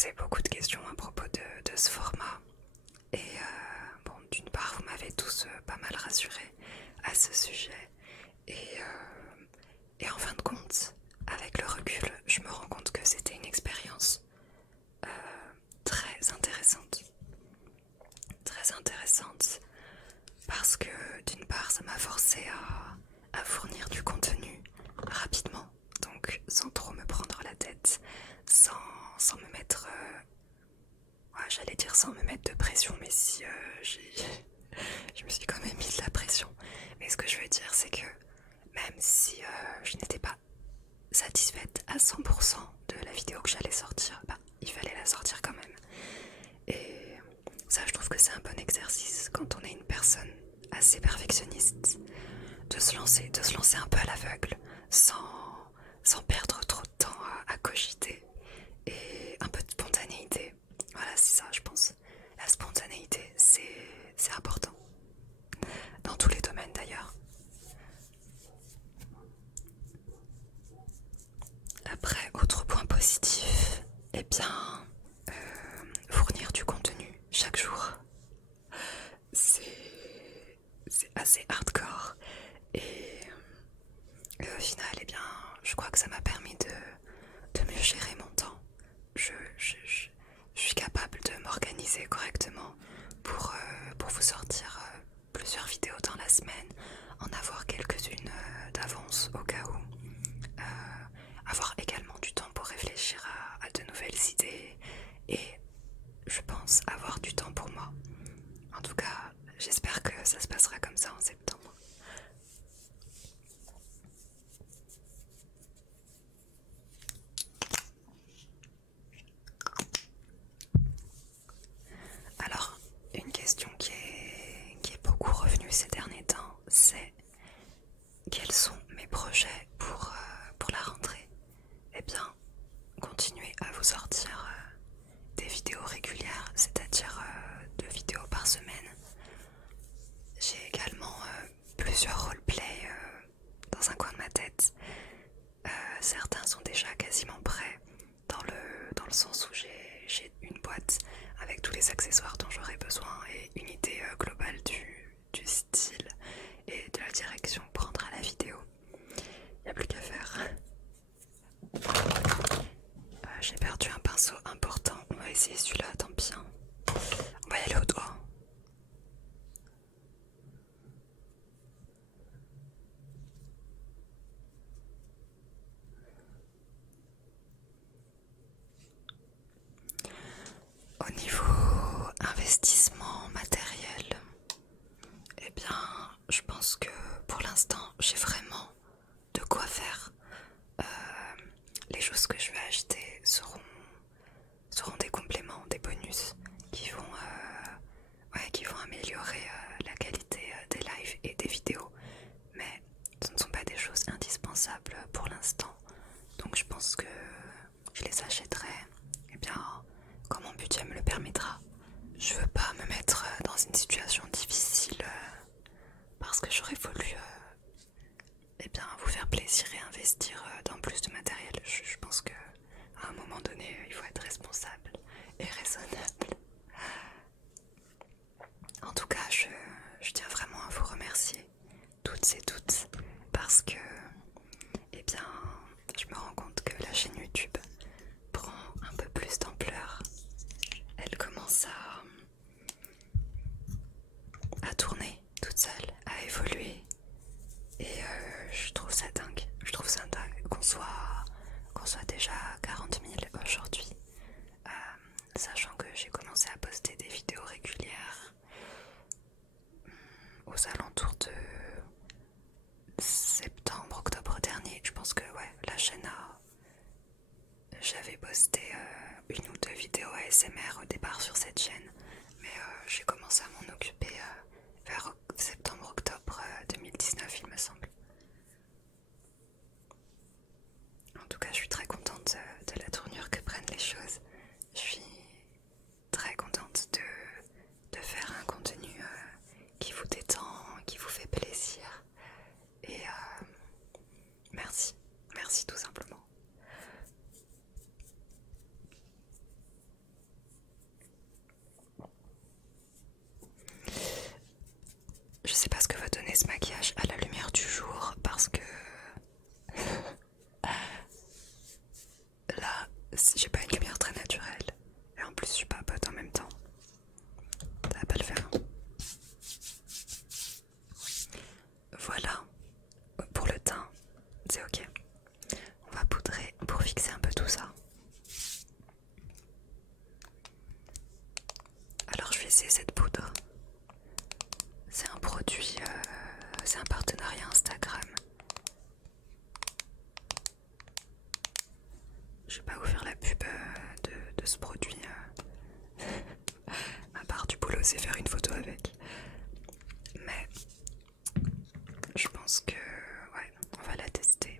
posé beaucoup de questions à propos de ce format. Et bon, d'une part, vous m'avez tous pas mal rassuré à ce sujet. Et en fin de compte, avec le recul, je me rends compte que c'était une expérience très intéressante. Très intéressante parce que d'une part, ça m'a forcé à fournir du contenu rapidement, donc sans trop me prendre la tête, sans me mettre... ouais, j'allais dire sans me mettre de pression, mais si je me suis quand même mis de la pression. Mais ce que je veux dire, c'est que même si je n'étais pas satisfaite à 100% de la vidéo que j'allais sortir, bah, il fallait la sortir quand même. Et ça, je trouve que c'est un bon exercice quand on est une personne assez perfectionniste, de se lancer un peu à l'aveugle, sans perdre trop de temps à cogiter, et un peu de spontanéité. Voilà, c'est ça, je pense. La spontanéité, c'est important. Dans tous les domaines d'ailleurs. Après, autre point positif, eh bien, fournir du contenu chaque jour, c'est assez hardcore. Et au final, eh bien, je crois que ça m'a permis de mieux gérer mon temps. Je suis capable de m'organiser correctement pour vous sortir plusieurs vidéos dans la semaine, en avoir quelques-unes d'avance au cas où. Avoir également du temps pour réfléchir à de nouvelles idées et je pense avoir du temps pour moi. En tout cas, j'espère que ça se passera comme ça en septembre. Alors, une question qui est beaucoup revenue ces derniers temps, c'est quels sont mes projets pour la rentrée? Eh bien, continuez à vous sortir des vidéos régulières, c'est-à-dire 2 vidéos par semaine. J'ai également plusieurs roleplays dans un coin de ma tête. Certains sont déjà quasiment prêts dans le sens où j'ai une boîte avec tous les accessoires dont j'aurai besoin et une idée globale du style et de la direction pour rendre à la vidéo. Il n'y a plus qu'à faire. J'ai perdu un pinceau important. On va essayer celui-là, tant pis. Hein. On va y aller au doigt. Au niveau investissement matériel, eh bien, je pense que pour l'instant, j'ai vraiment de quoi faire. Les choses que je vais acheter seront des compléments, des bonus qui vont améliorer la qualité des lives et des vidéos. Mais ce ne sont pas des choses indispensables pour l'instant. Donc je pense que je les achèterai quand mon budget me le permettra. Je veux pas me mettre dans une situation difficile parce que j'aurais voulu vous faire plaisir et investir dans plus de matériel. Je pense que à un moment donné, il faut être responsable et raisonnable. En tout cas, je tiens vraiment à vous remercier, toutes et toutes, parce que, je me rends compte que la chaîne YouTube prend un peu plus d'ampleur. Elle commence à tourner toute seule, à évoluer. Et je trouve ça dingue. Je trouve ça dingue qu'on soit déjà 40 000 aujourd'hui. Sachant que j'ai commencé à poster des vidéos régulières aux alentours de septembre, octobre dernier. Je pense que la chaîne j'avais posté une ou 2 vidéos ASMR au départ sur cette chaîne. Mais j'ai commencé à m'en occuper vers septembre-octobre 2019 il me semble. En tout cas, je suis très contente de la tournure que prennent les choses. Je suis très contente de faire un contenu qui vous détend, qui vous fait plaisir. Et merci tout simplement. j'ai pas une lumière très naturelle. Et en plus, je suis pas pote en même temps. Ça va pas le faire. Voilà. Pour le teint, c'est ok. On va poudrer pour fixer un peu tout ça. Alors je vais essayer cette poudre. C'est un produit, c'est un partenariat Instagram. Je vais pas vous faire la pub de ce produit. À part du boulot, c'est faire une photo avec. Mais je pense que ouais, on va la tester.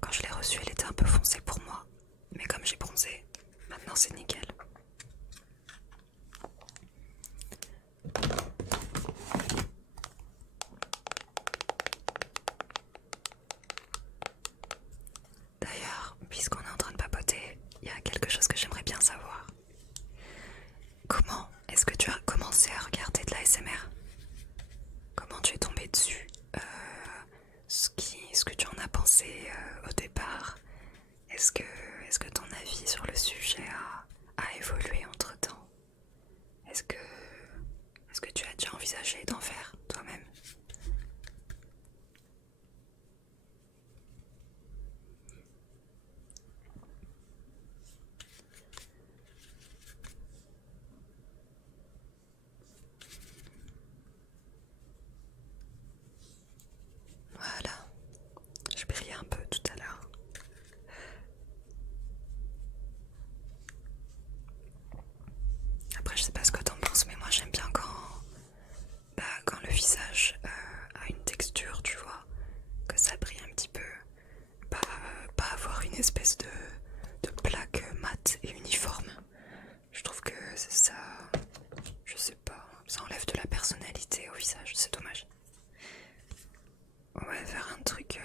Quand je l'ai reçue, elle était un peu foncée pour moi. Mais comme j'ai bronzé, maintenant c'est nickel. D'ailleurs, puisqu'on est en train de papoter, il y a quelque chose que j'aimerais bien savoir. Comment est-ce que tu as commencé à regarder de l'ASMR? Comment tu es tombé dessus? Ce que tu en as pensé au départ? Est-ce que ton avis sur le sujet a évolué entre temps? Est-ce que tu as déjà envisagé d'en faire toi-même? Voilà, je brillais un peu tout à l'heure. Après, je sais pas ce que t'en penses, mais moi j'aime bien quand le visage a une texture, tu vois, que ça brille un petit peu. Pas avoir une espèce de plaque mate et uniforme. Je trouve que c'est ça, je sais pas, ça enlève de la personnalité au visage, c'est dommage. On va faire un truc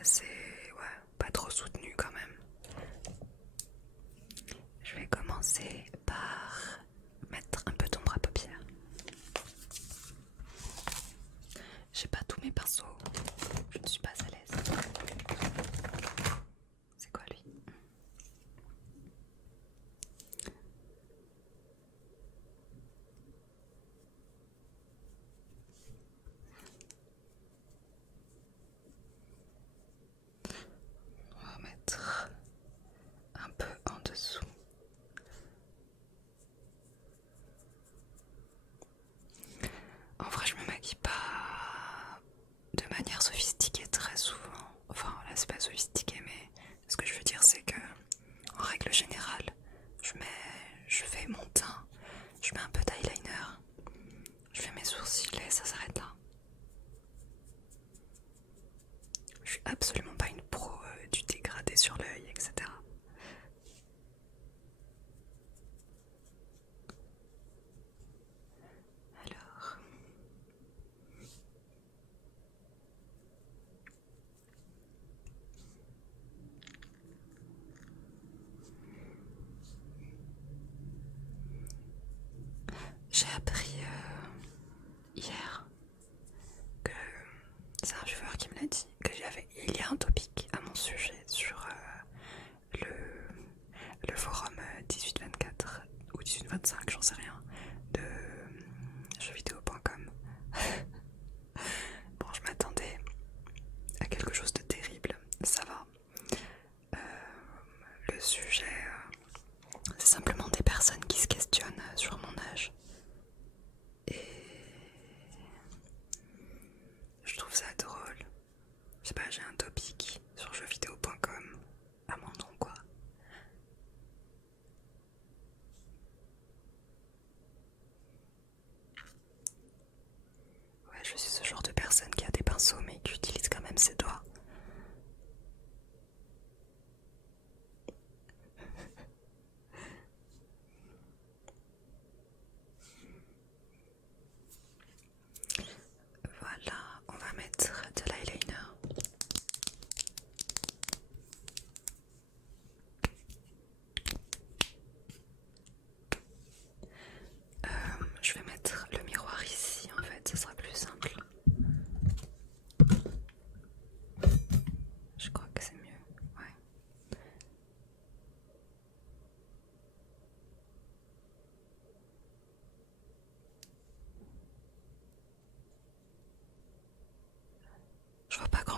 assez, ouais, pas trop soutenu quand même. Je vais commencer par mettre un peu d'ombre à paupières. J'ai pas tous mes pinceaux, je ne suis pas à l'aise. C'est quoi lui? On va mettre un peu en dessous. En vrai, je me maquille pas de manière sophistiquée très souvent. Enfin, là, c'est pas sophistiqué, mais ce que je veux dire, c'est que, en règle générale, je fais mon teint, je mets un peu d'eyeliner, je fais mes sourcils et ça s'arrête là. Je suis absolument pas une pro du dégradé sur l'œil, etc. Alors, j'ai appris hier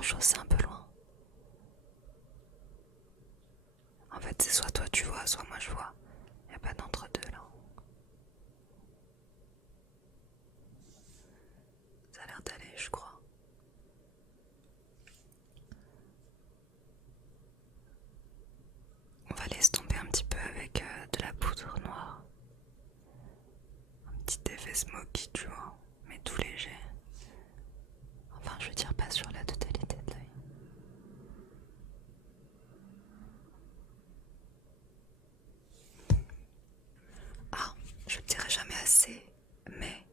grand chose, c'est un peu loin. En fait, c'est soit toi tu vois, soit moi je vois. Y a pas d'entre-deux là. Ça a l'air d'aller, je crois. On va laisser tomber un petit peu avec de la poudre noire. Un petit effet smoky, tu vois, mais tout léger. Enfin, je veux dire pas sur la totalité de l'œil. Ah, je te dirai jamais assez, mais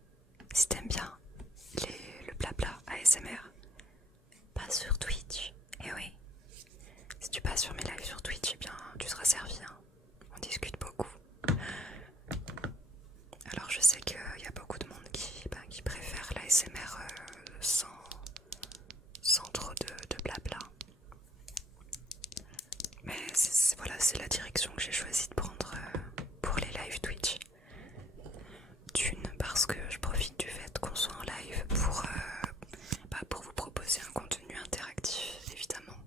si t'aimes bien le blabla ASMR, passe sur Twitch. Et oui, si tu passes sur mes lives sur Twitch, eh bien, tu seras servi. Hein. On discute beaucoup. Alors je sais qu'il y a beaucoup de monde qui préfère l'ASMR sans trop de blabla. Mais voilà, c'est la direction que j'ai choisi de prendre pour les lives Twitch. D'une, parce que je profite du fait qu'on soit en live pour vous proposer un contenu interactif, évidemment.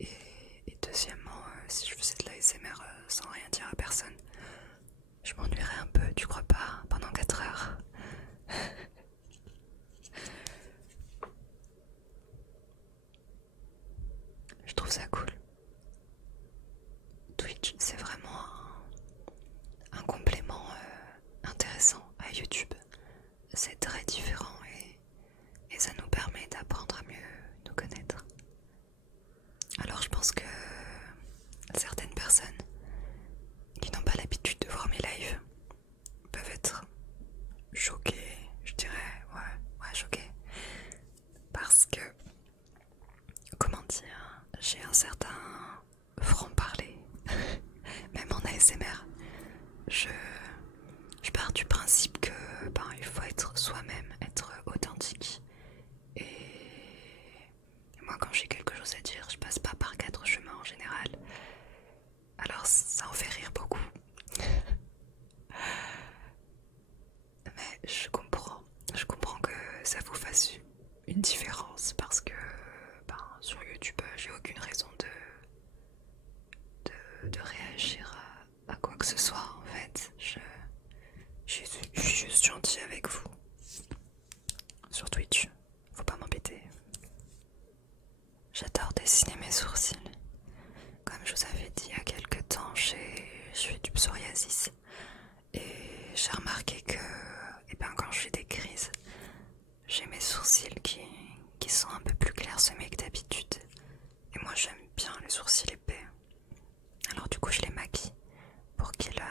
Et deuxièmement, si je faisais de l'ASMR sans rien dire à personne, je m'ennuierais un peu, tu crois pas, pendant 4 heures. Je trouve ça cool. Twitch, c'est vraiment un complément intéressant à YouTube. C'est très différent et ça nous permet d'apprendre à mieux nous connaître. Alors je pense que certaines personnes qui n'ont pas l'habitude de voir mes lives peuvent être choquées, je dirais, ouais, choquées. Parce que, comment dire, j'ai un certain franc-parler, même en ASMR. Je pars du principe que il faut être soi-même, être authentique. Et moi, quand j'ai quelque chose à dire, je passe pas par 4 chemins en général. Alors ça en fait rire beaucoup. Mais je comprends que ça vous fasse une différence parce que sur YouTube, j'ai aucune raison de réagir à quoi que ce soit en fait. Je suis juste gentille avec vous. Sur Twitch, faut pas m'embêter. J'adore dessiner mes sourcils. Comme je vous avais dit il y a quelques temps, je fais du psoriasis. Et j'ai remarqué que quand j'ai des crises, j'ai mes sourcils qui sont un peu plus clairsemés que d'habitude. Et moi j'aime bien les sourcils épais. Alors du coup je les maquille pour qu'ils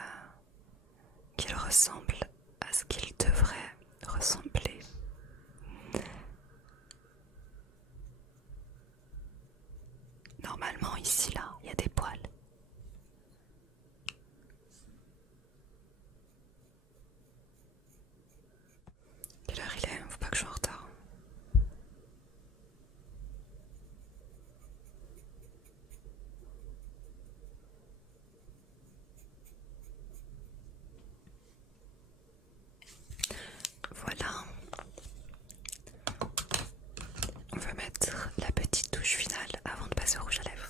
ressemblent à ce qu'ils devraient ressembler. Normalement ici là, il y a des poils. Quelle heure il est? Faut pas que je sois en retard. Voilà. On va mettre la petite touche finale avant de passer au rouge à lèvres.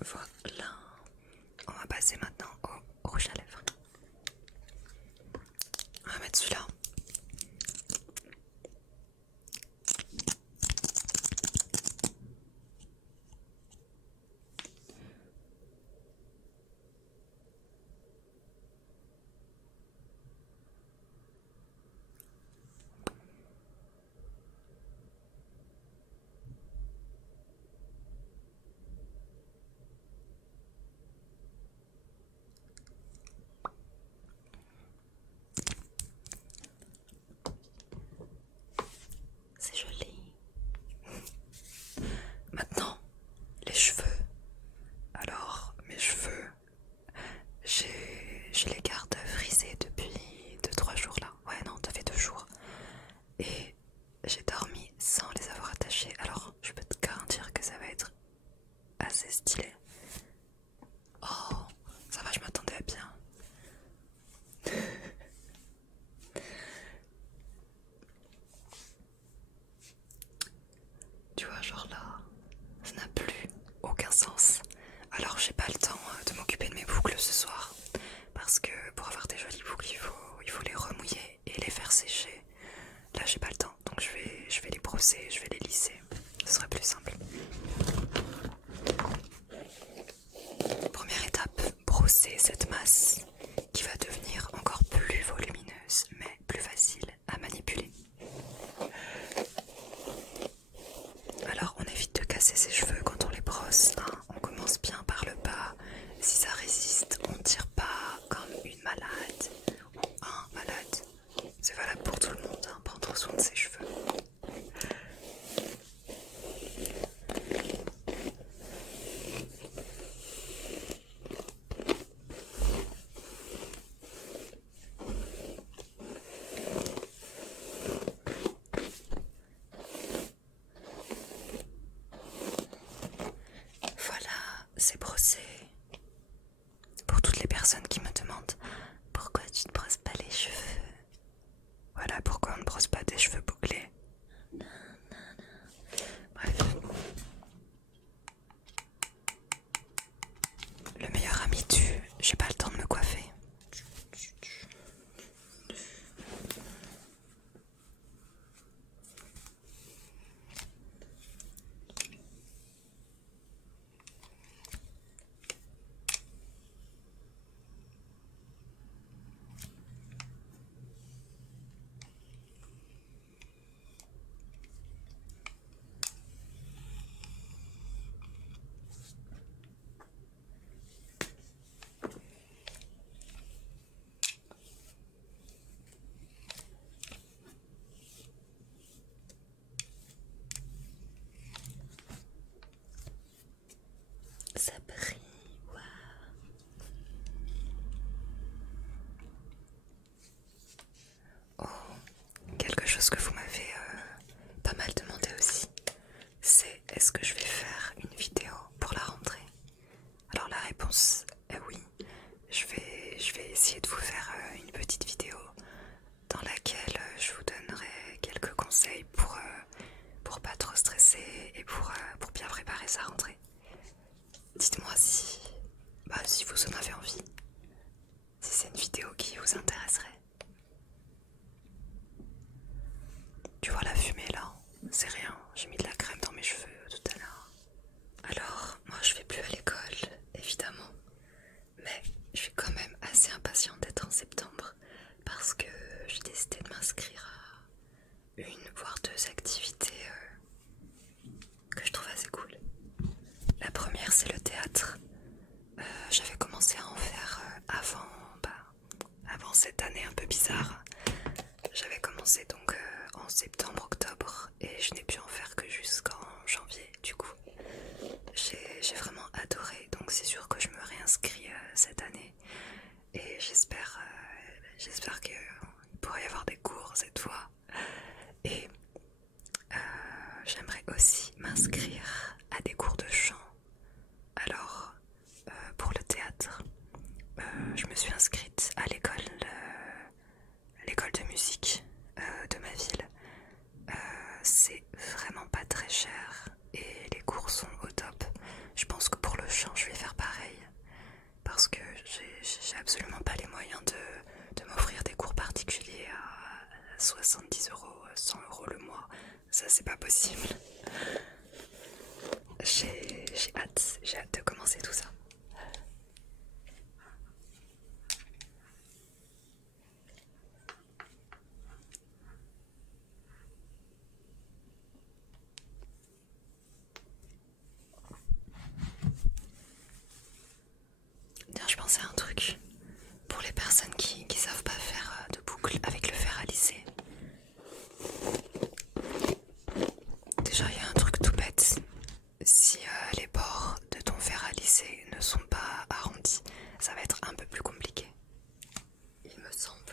Voilà. On va passer maintenant au rouge à lèvres. On va mettre celui-là. j'ai dormi sans les avoir attachés, alors je peux te garantir que ça va être assez stylé. Oh, ça va, je m'attendais à bien. Tu vois, genre là, ça n'a plus aucun sens. Alors j'ai pas le temps de m'occuper de mes boucles ce soir. Parce que pour avoir des jolies boucles, il faut les remouiller et les faire sécher. Là j'ai pas le temps, donc je vais les brosser, je vais les lisser. Ce sera plus simple. Première étape, brosser cette masse qui va devenir encore plus volumineuse mais plus facile à manipuler. Alors on évite de casser ses cheveux quand on les brosse, hein. On commence bien par le bas. Si ça résiste, on tire pas comme une malade ou un malade. C'est valable pour tout le monde, hein, prendre soin de ses cheveux. Voilà, c'est brossé. Pour toutes les personnes qui me demandent pourquoi tu ne brosses pas les cheveux. Voilà pourquoi on ne brosse pas des cheveux bouclés. Bref. Le meilleur ami du j'ai pas le temps de me coiffer. Ça brille, waouh. Oh, quelque chose que vous m'avez pas mal demandé aussi, c'est est-ce que je vais faire une vidéo pour la rentrée? Alors la réponse est oui. Je vais essayer de vous faire une petite vidéo dans laquelle je vous donnerai quelques conseils pour pas trop stresser et pour bien préparer sa rentrée. Dites-moi si vous en avez envie, si c'est une vidéo qui vous intéresserait. Tu vois la fumée là? C'est rien, j'ai mis de la crème dans mes cheveux tout à l'heure. Alors, moi je vais plus à l'école, évidemment. Mais je suis quand même assez impatiente d'être en septembre parce que j'ai décidé de m'inscrire à une voire deux activités que je trouve assez cool. La première c'est le théâtre. J'avais commencé à en faire avant cette année un peu bizarre. J'avais commencé donc en septembre-octobre et je n'ai pu en faire que jusqu'en janvier. Du coup, j'ai vraiment adoré, donc c'est sûr que je me réinscris cette année et j'espère qu'il pourrait y avoir des cours cette fois. Et j'aimerais aussi m'inscrire à des cours de chant. Alors, pour le théâtre, je me suis inscrite à l'école de musique de ma ville. C'est vraiment pas très cher et les cours sont au top. Je pense que pour le chant, je vais faire pareil parce que j'ai absolument pas les moyens de m'offrir des cours particuliers à 70 euros, 100 euros le mois. Ça, c'est pas possible. J'ai hâte de commencer tout ça. Tiens, je pensais à un truc. Pour les personnes qui savent pas faire de boucle avec le fer à lisser. Déjà, il y a un truc tout bête. Si les bords de ton fer à lisser ne sont pas arrondis, ça va être un peu plus compliqué. Il me semble.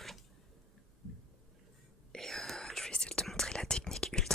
Et je vais essayer de te montrer la technique ultra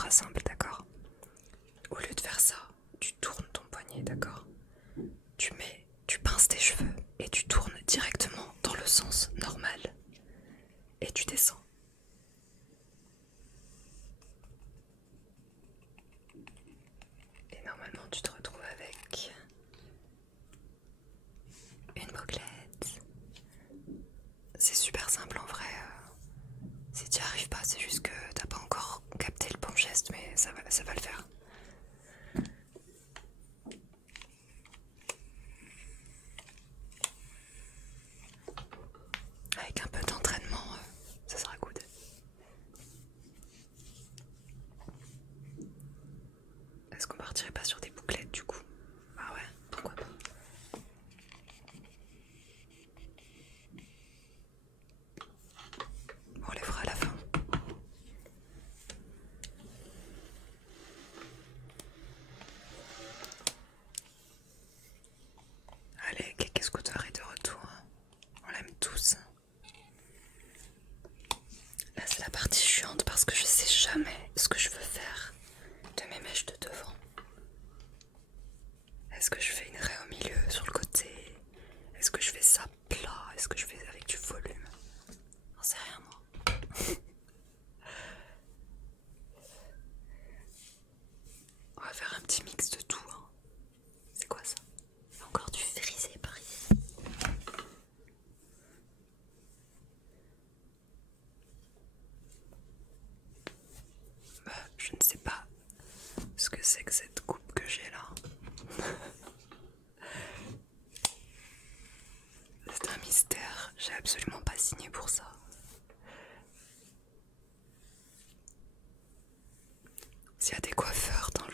S'il y a des coiffeurs dans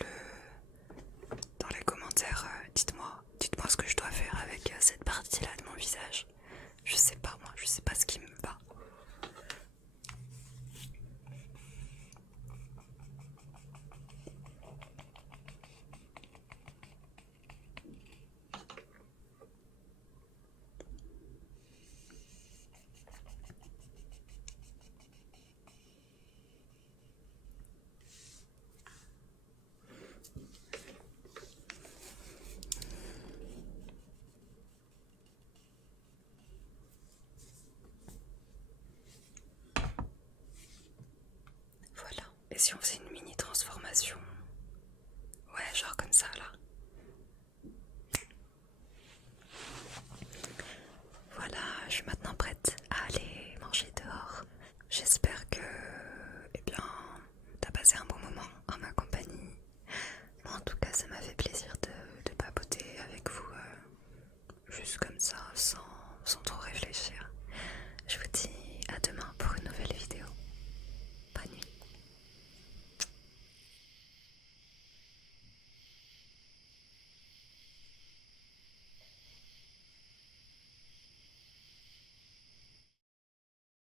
les commentaires, dites-moi ce que je dois faire avec cette partie-là de mon visage. Je sais pas moi, je sais pas ce qui me va. Voilà. Et si on faisait une mini transformation? Ouais, genre comme ça là.